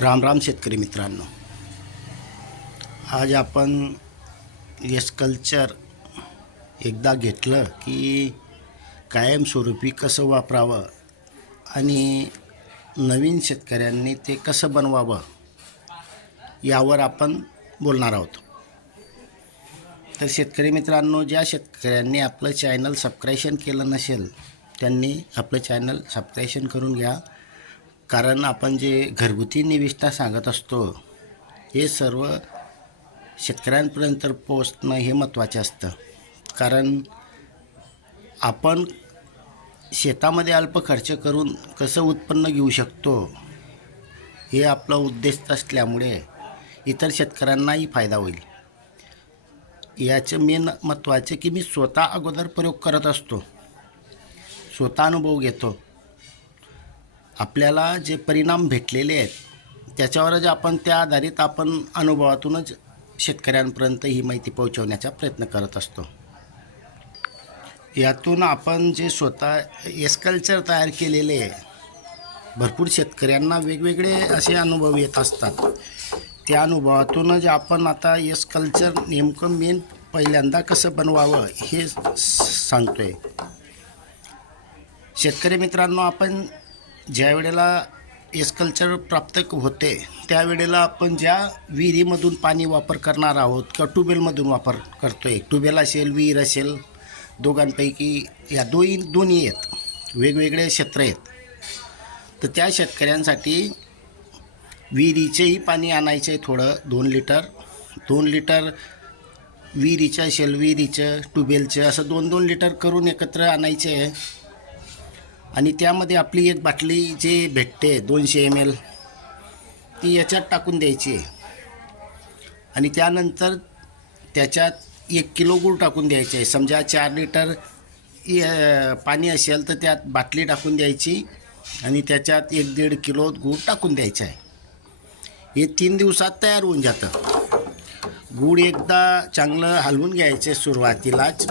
राम राम शेतकरी मित्रांनो. आज आपण यश कल्चर एकदा घेतलं की कायमस्वरूपी कसं वापरावं आणि नवीन शेतकऱ्यांनी ते कसं बनवावं यावर आपण बोलणार आहोत. तर शेतकरी मित्रांनो ज्या शेतकऱ्यांनी आपलं चॅनल सबस्क्रायशन केलं नसेल त्यांनी आपलं चॅनल सबस्क्रायशन करून घ्या. कारण आपण जे घरगुती निविष्ठा सांगत असतो हे सर्व शेतकऱ्यांपर्यंत पोचणं हे महत्त्वाचे असतं. कारण आपण शेतामध्ये अल्प खर्च करून कसं उत्पन्न घेऊ शकतो हे आपला उद्देश असल्यामुळे इतर शेतकऱ्यांनाही फायदा होईल. याचं मेन महत्त्वाचं की मी स्वतः अगोदर प्रयोग करत असतो. स्वतः अनुभव घेतो. आपल्याला जे परिणाम भेटलेले आहेत त्याच्यावरच आपण त्या आधारित आपण अनुभवातूनच शेतकऱ्यांपर्यंत ही माहिती पोहोचवण्याचा प्रयत्न करत असतो. यातून आपण जे स्वतः एस्कल्चर तयार केलेले आहे भरपूर शेतकऱ्यांना वेगवेगळे असे अनुभव येत असतात. त्या अनुभवातूनच आपण आता एस कल्चर नेमकं मेन पहिल्यांदा कसं बनवावं हे सांगतो आहे शेतकरी मित्रांनो आपण ज्या वेळेला एस कल्चर प्राप्त होते त्यावेळेला आपण ज्या विहिरीमधून पाणी वापर करणार आहोत किंवा ट्यूबवेलमधून वापर करतो आहे ट्यूबवेल असेल विहीर असेल दोघांपैकी या दोन्ही दोन्ही आहेत वेगवेगळे क्षेत्र आहेत तर त्या शेतकऱ्यांसाठी विहिरीचेही पाणी आणायचं आहे थोडं दोन लिटर दोन लिटर विहिरीचं असेल विहिरीचं ट्यूबवेलचं असं दोन दोन लिटर करून एकत्र आणायचे आहे. आणि त्यामध्ये आपली एक बाटली जी भेटते दोनशे एम एल ती याच्यात टाकून द्यायची आहे. आणि त्यानंतर त्याच्यात एक किलो गूळ टाकून द्यायचे आहे. समजा चार लिटर पाणी असेल तर त्यात बाटली टाकून द्यायची आणि त्याच्यात एक दीड किलो गूळ टाकून द्यायचं आहे. हे तीन दिवसात तयार होऊन जातं. गूळ एकदा चांगलं हलवून घ्यायचे सुरुवातीलाच.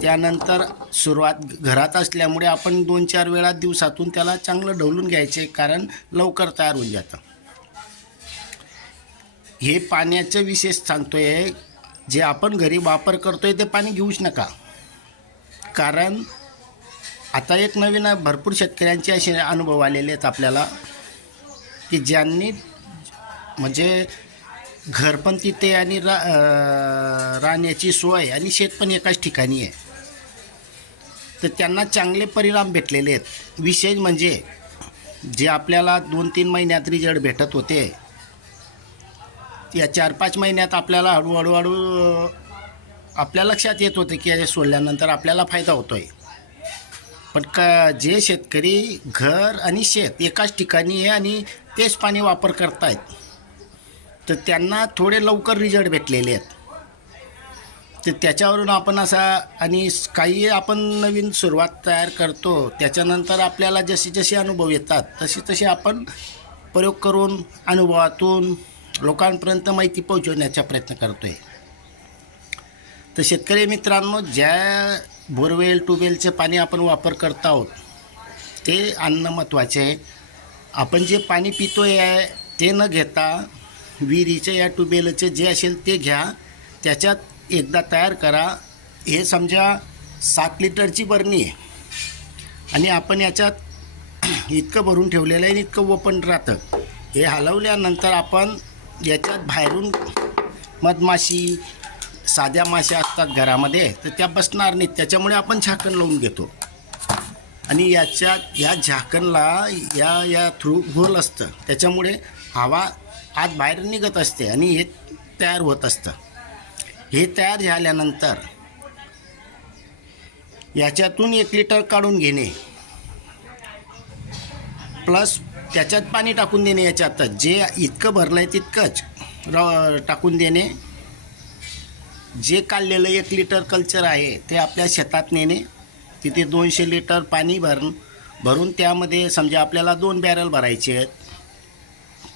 त्यानंतर सुरुवात घरात असल्यामुळे आपण दोन चार वेळा दिवसातून त्याला चांगलं ढवलून घ्यायचे कारण लवकर तयार होऊन जातं. हे पाण्याचं विशेष सांगतोय जे आपण घरी वापर करतोय ते पाणी घेऊच नका. कारण आता एक नवीन भरपूर शेतकऱ्यांचे असे अनुभव आलेले आहेत आपल्याला की ज्यांनी म्हणजे घर पण तिथे आणि रा राहण्याची सोय आणि शेत पण एकाच ठिकाणी आहे. तर त्यांना चांगले परिणाम भेटलेले आहेत. विशेष म्हणजे जे आपल्याला दोन तीन महिन्यात रिजल्ट भेटत होते या चार पाच महिन्यात आपल्याला हळूहळू हळू आपल्या लक्षात येत होते की हे सोडल्यानंतर आपल्याला फायदा होतो आहे पण का जे शेतकरी घर आणि शेत एकाच ठिकाणी आहे आणि तेच पाणी वापर करतायत तर त्यांना थोडे लवकर रिझल्ट भेटलेले आहेत. तर त्याच्यावरून आपण असा आणि काही आपण नवीन सुरुवात तयार करतो त्याच्यानंतर आपल्याला जसे जसे अनुभव येतात तसे तसे आपण प्रयोग करून अनुभवातून लोकांपर्यंत माहिती पोहोचवण्याचा प्रयत्न करतो आहे तर शेतकरी मित्रांनो ज्या बोरवेल ट्यूबवेलचे पाणी आपण वापर करत आहोत ते आणणं महत्त्वाचे आहे. आपण जे पाणी पितो आहे ते न घेता विहिरीचे या ट्यूबवेलचे जे असेल ते घ्या त्याच्यात एकदा तयार करा. हे समजा सात लिटरची बरणी आहे. आणि आपण याच्यात इतकं भरून ठेवलेलं आहे आणि इतकं ओपन राहतं. हे हलवल्यानंतर आपण याच्यात बाहेरून मधमाशी साध्या माश्या असतात घरामध्ये तर त्या बसणार नाहीत. त्याच्यामुळे आपण झाकण लावून घेतो. आणि याच्या या झाकणला या या थ्रू होल असतं. त्याच्यामुळे हवा आत बाहेर निघत असते आणि हे तयार होत असतं. हे तयार झाल्यानंतर याच्यातून एक लिटर काढून घेणे. प्लस त्याच्यात पाणी टाकून देणे याच्यातच जे इतकं भरलं आहे तितकंच र टाकून देणे. जे काढलेलं एक लिटर कल्चर आहे ते आपल्या शेतात नेणे. तिथे दोनशे लिटर पाणी भरून भरून त्यामध्ये समजा आपल्याला दोन बॅरल भरायचे आहेत.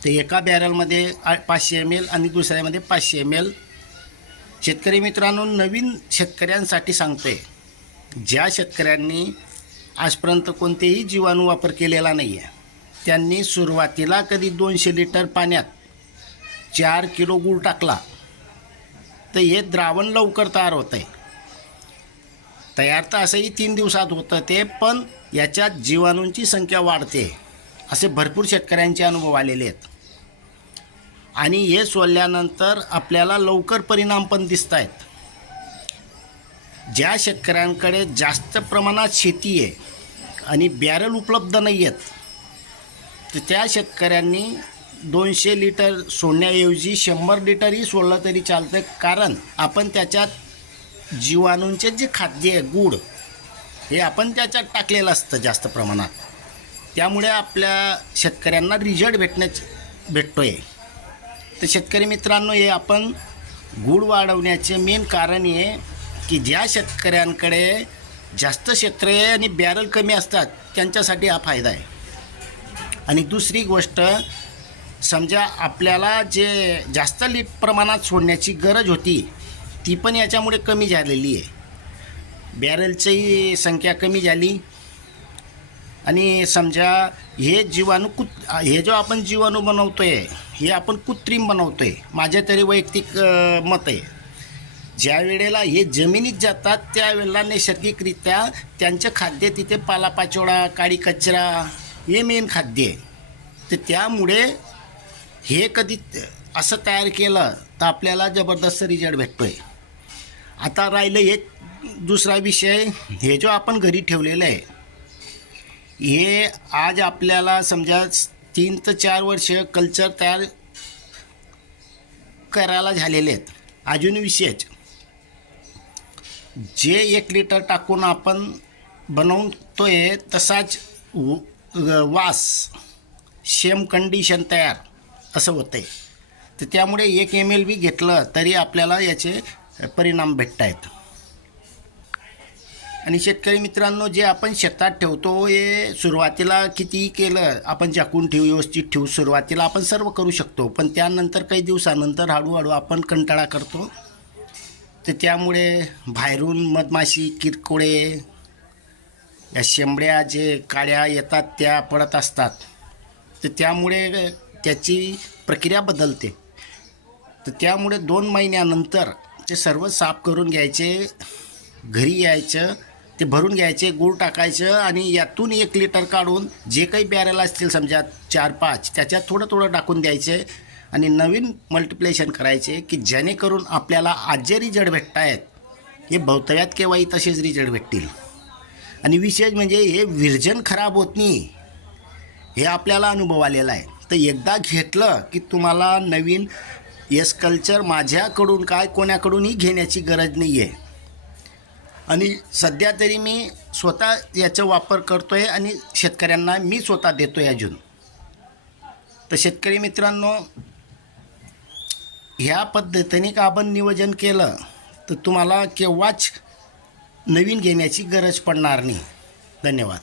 ते एका बॅरलमध्ये पाचशे एम एल आणि दुसऱ्यामध्ये पाचशे एम एल शेतकरी मित्रांनो नवीन शेतकऱ्यांसाठी सांगतोय ज्या शेतकऱ्यांनी आजपर्यंत कोणतेही जीवाणू वापर केलेला नाही आहे त्यांनी सुरुवातीला कधी दोनशे लिटर पाण्यात चार किलो गूळ टाकला तर हे द्रावण लवकर तयार होतं आहे तयार तर असंही तीन दिवसात होतं ते पण याच्यात जीवाणूंची संख्या वाढते असे भरपूर शेतकऱ्यांचे अनुभव आलेले आहेत. आणि हे सोडल्यानंतर आपल्याला लवकर परिणाम पण दिसत आहेत ज्या शेतकऱ्यांकडे जास्त प्रमाणात शेती आहे आणि बॅरल उपलब्ध नाही आहेत तर त्या शेतकऱ्यांनी दोनशे लिटर सोडण्याऐवजी शंभर लिटरही सोडलं तरी चालतं कारण आपण त्याच्यात जीवाणूंचे जे खाद्य आहे गूढ हे आपण त्याच्यात टाकलेलं असतं जास्त प्रमाणात. त्यामुळे आपल्या शेतकऱ्यांना रिझल्ट भेटण्याच भेटतो आहे तर शेतकरी मित्रांनो हे आपण गूळ वाढवण्याचे मेन कारण आहे की ज्या शेतकऱ्यांकडे जास्त क्षेत्र आहे आणि बॅरल कमी असतात त्यांच्यासाठी हा फायदा आहे. आणि दुसरी गोष्ट समजा आपल्याला जे जास्त लीट प्रमाणात सोडण्याची गरज होती ती पण याच्यामुळे कमी झालेली आहे. बॅरलची संख्या कमी झाली. आणि समजा हे जीवाणू कुत हे जो आपण जीवाणू बनवतो आहे हे आपण कृत्रिम बनवतो आहे माझ्या तरी वैयक्तिक मत आहे. ज्या वेळेला हे जमिनीत जातात त्यावेळेला नैसर्गिकरित्या त्यांचं खाद्य तिथे पालापाचोळा काळी कचरा हे मेन खाद्य आहे. तर त्यामुळे हे कधी असं तयार केलं तर आपल्याला जबरदस्त रिझल्ट भेटतो आहे आता राहिलं हे दुसरा विषय हे जो आपण घरी ठेवलेलं आहे. हे आज आपल्याला समजा तीन ते चार वर्ष कल्चर तयार करायला झालेले आहेत. अजून विशेष जे एक लिटर टाकून आपण बनवतोय तसाच वास सेम कंडिशन तयार असं होतं आहे तर त्यामुळे एक एम एल बी घेतलं तरी आपल्याला याचे परिणाम भेटत आहेत आणि शेतकरी मित्रांनो जे आपण शेतात ठेवतो हे सुरुवातीला कितीही केलं आपण झाकून ठेवू व्यवस्थित ठेवू सुरुवातीला आपण सर्व करू शकतो. पण त्यानंतर काही दिवसानंतर हळूहळू आपण कंटाळा करतो. तर त्यामुळे बाहेरून मधमाशी किरकोळे या शेंबड्या जे काळ्या येतात त्या पडत असतात. तर त्यामुळे त्याची प्रक्रिया बदलते. तर त्यामुळे दोन महिन्यानंतर ते सर्व साफ करून घ्यायचे घरी यायचं ते भरून घ्यायचे गूळ टाकायचं आणि यातून एक लिटर काढून जे काही बॅरल असतील समजा चार पाच त्याच्यात थोडं थोडं टाकून द्यायचे आणि नवीन मल्टिप्लेशन करायचे की जेणेकरून आपल्याला आज जे रिजल्ट भेटत आहेत हे भवतव्यात केव्हाही तसेच रिजल्ट भेटतील. आणि विशेष म्हणजे हे विरजन खराब होत नाही. हे आपल्याला अनुभव आलेला आहे. तर एकदा घेतलं की तुम्हाला नवीन यस कल्चर माझ्याकडून काय कोणाकडूनही घेण्याची गरज नाही आहे आणि सध्या तरी मी स्वतः याचा वापर करतो आहे आणि शेतकऱ्यांना मी स्वतः देतो आहे अजून. तर शेतकरी मित्रांनो ह्या पद्धतीने का आपण नियोजन केलं तर तुम्हाला केव्हाच नवीन घेण्याची गरज पडणार नाही. धन्यवाद.